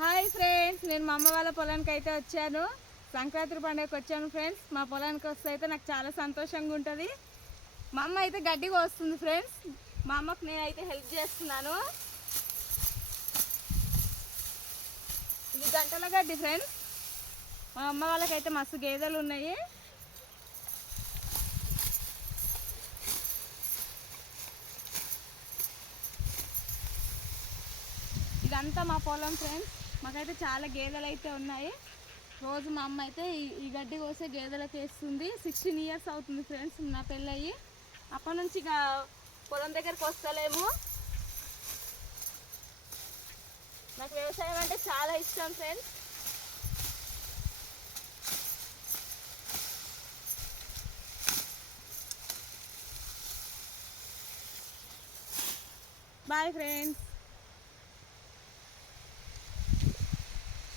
Hi friends, నేను మా అమ్మ వాళ్ళ పొలానికి అయితే వచ్చాను. సంక్రాంతి పండుగకి వచ్చాను ఫ్రెండ్స్. మా పొలానికి వస్తే అయితే నాకు చాలా సంతోషంగా ఉంటుంది. మా అమ్మ అయితే గడ్డి కోస్తుంది ఫ్రెండ్స్. మా అమ్మకు నేనైతే హెల్ప్ చేస్తున్నాను. ఇది గంటల గడ్డి ఫ్రెండ్స్. మా అమ్మ వాళ్ళకైతే మస్తు గేదెలు ఉన్నాయి. ఇదంతా మా పొలం ఫ్రెండ్స్. మాకైతే చాలా గేదెలు అయితే ఉన్నాయి. రోజు మా అమ్మ అయితే ఈ గడ్డి కోసే గేదెలకు వేస్తుంది. 16 years అవుతుంది ఫ్రెండ్స్ నా పెళ్ళయ్యి. అప్పటి నుంచి ఇక పొలం దగ్గరికి వస్తలేము. నాకు వ్యవసాయం అంటే చాలా ఇష్టం ఫ్రెండ్స్. Bye friends.